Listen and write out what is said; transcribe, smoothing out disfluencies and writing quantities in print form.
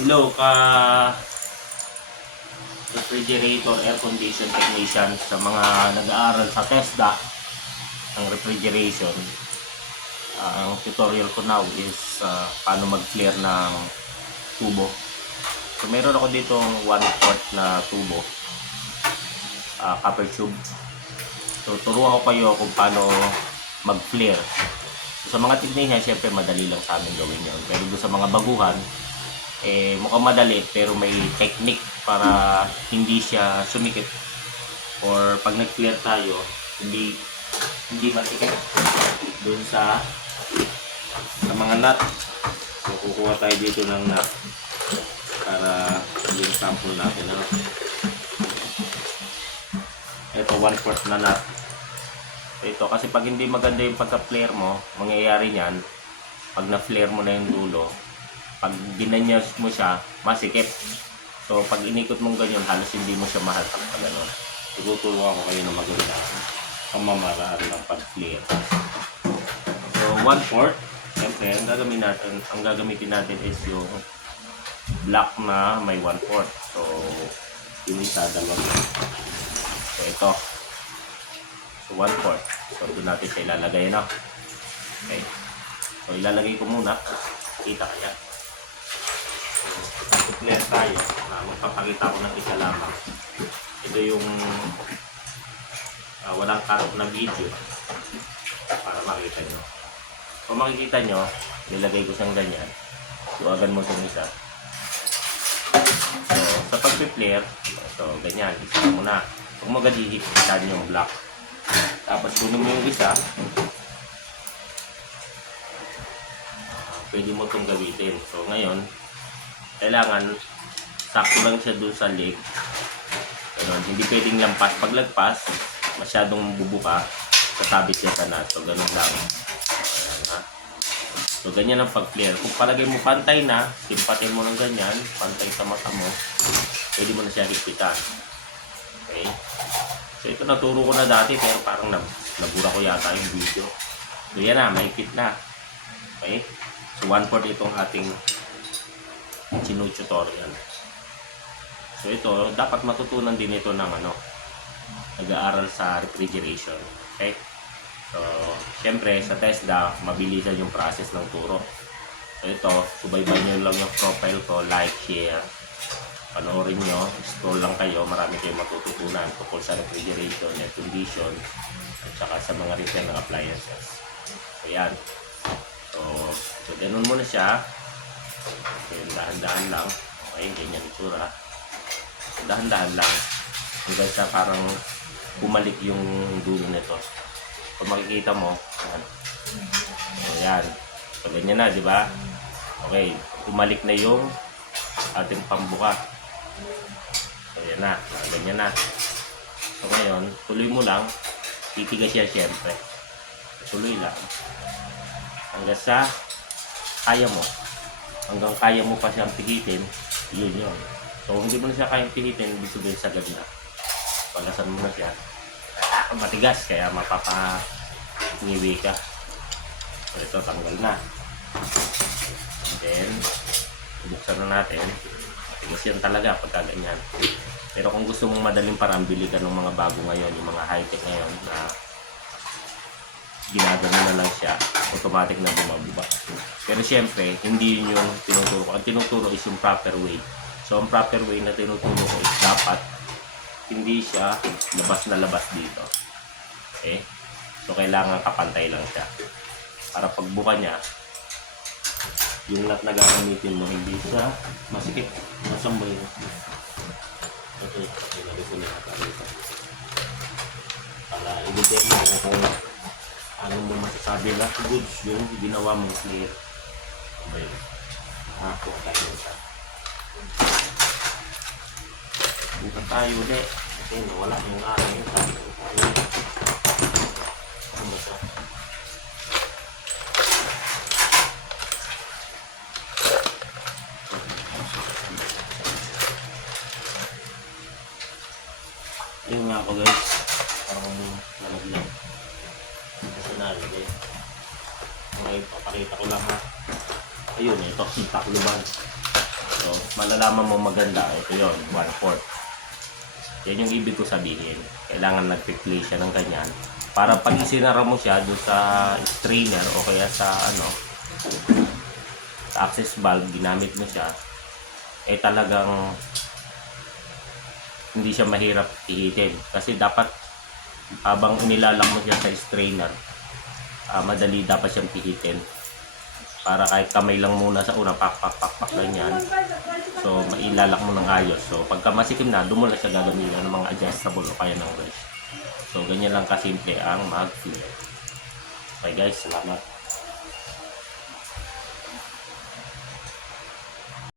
Hello, refrigerator air condition technician sa mga nag-aaral sa TESDA ng refrigeration. Ang tutorial ko now is paano mag-clear ng tubo. So meron ako dito 1/4 na tubo, copper tube. So turuan ko kayo kung paano mag-clear. So, sa mga technician, syempre madali lang sa amin gawin yun. Pero doon sa mga baguhan, mukhang madali pero may technique para hindi siya sumikip, or pag nag-clear tayo hindi matikip doon sa mga nut. So kukuha tayo dito ng nut para yung sample natin, ano? Ito 1/4 na nut. Ito kasi pag hindi maganda yung pagka-flare mo, mangyayari niyan pag na-flare mo na yung dulo, pag ginanyas mo siya, masikip. So, pag inikot mong ganyan, halos hindi mo siya mahatak pa gano'n. Tuturuan ko kayo na maganda ang mamaraan ng pag-flare. So, 1/4. Siyempre, ang gagamitin natin is yung black na may 1/4. So, yung isa, dalawa. So, ito. So, 1/4. So, doon natin siya ilalagay, no? Okay. So, ilalagay ko muna. Kita kaya. So, clear tayo. Magpapakita ko ng isa lamang. Ito yung walang cut na video para makita nyo. Kung makikita nyo, nilagay ko siyang ganyan. Suwagan mo itong isa. So, sa pag-flare, so, ganyan. Isa mo na. Kung magadihikitan yung black. Tapos kunin mo yung isa, pwede mo itong gamitin. So ngayon, kailangan sakto lang siya doon sa leg. Ganun, hindi pwedeng lampas. Pag lagpas, masyadong bubuka, kasabit siya sa nut. So ganun lang. Ayan, ha? So ganyan ang pag-flare. Kung palagay mo pantay na, simpatin mo ng ganyan, pantay sa mata mo, pwede mo na siya higpitan. Okay? So ito naturo ko na dati pero parang nabura ko yata yung video. So yan na, mahigpit na. Okay? So 1/4 itong ating tutorial. So ito, dapat matutunan din ito ng nag-aaral sa refrigeration. Okay? So syempre sa TESDA, mabilisan yung process ng turo. So ito, subaybayan nyo lang yung profile ko, like, share. Panoorin nyo, scroll lang kayo, marami kayong matututunan tungkol sa refrigeration, air condition, at saka sa mga repair ng appliances. So yan. So ganun muna siya. So dahan-dahan lang. Okay, ganyan itsura. So dahan-dahan lang. Hanggang sa parang bumalik yung dulo nito. Kung makikita mo, yan. So yan. So ganyan na, di ba? Okay, bumalik na yung ating pambuka. So yan na, ganyan na. So ngayon, tuloy mo lang, titigas siya syempre. Tuloy lang. Hanggang sa kaya mo. Hanggang kaya mo pa siyang pigitin, yun yun. So kung hindi mo na siya kayang pigitin, ibig sabihin sagad na. Pagasan mo na siya. Matigas, kaya mapapangiwi ka. So ito, tanggal na. And then, buksan na natin. Matigas yan talaga pagka ganyan. Pero kung gusto mong madaling parang, bili ka ng mga bago ngayon, yung mga high-tech ngayon na ginagano na lang siya, automatic na bumabuba. Pero syempre, hindi yun yung tinuturo ko. Ang tinuturo is yung proper way. So ang proper way na tinuturo ko is dapat hindi siya labas na labas dito. Okay? So kailangan kapantay lang siya. Para pagbuka niya, yung nut na gagamitin mo hindi siya masikip. Masambay mo. Okay, ilagay ko na dito. Para i-detect mo kung ano mo masasabi na goods yung ginawa mong clear. Okay. Ako tayo sa. Buka tayo ulit. Kasi nawala yung aking sabi ko tayo. Ano siya? Yun nga ako guys, parang nalaglag. Kasi nalaglag. Okay, papakita ko lang ha. Ayun, ito, takluban. So, malalaman mo maganda. Ito yon 1/4. Yan yung ibig ko sabihin. Kailangan nag-play siya ng ganyan. Para pag isinara mo siya doon sa strainer o kaya sa sa access valve, ginamit mo siya, talagang hindi siya mahirap ihitin. Kasi dapat habang inilalak mo siya sa strainer, madali dapat siyang pihitin. Para kahit kamay lang muna sa una, pak ganyan. So, mailalak mo ng ayos. So, pagka masikim na, doon mo na siya gagamitan ng mga adjustable o kaya ng wrench. So, ganyan lang kasimple ang mag-flare. Okay guys, salamat.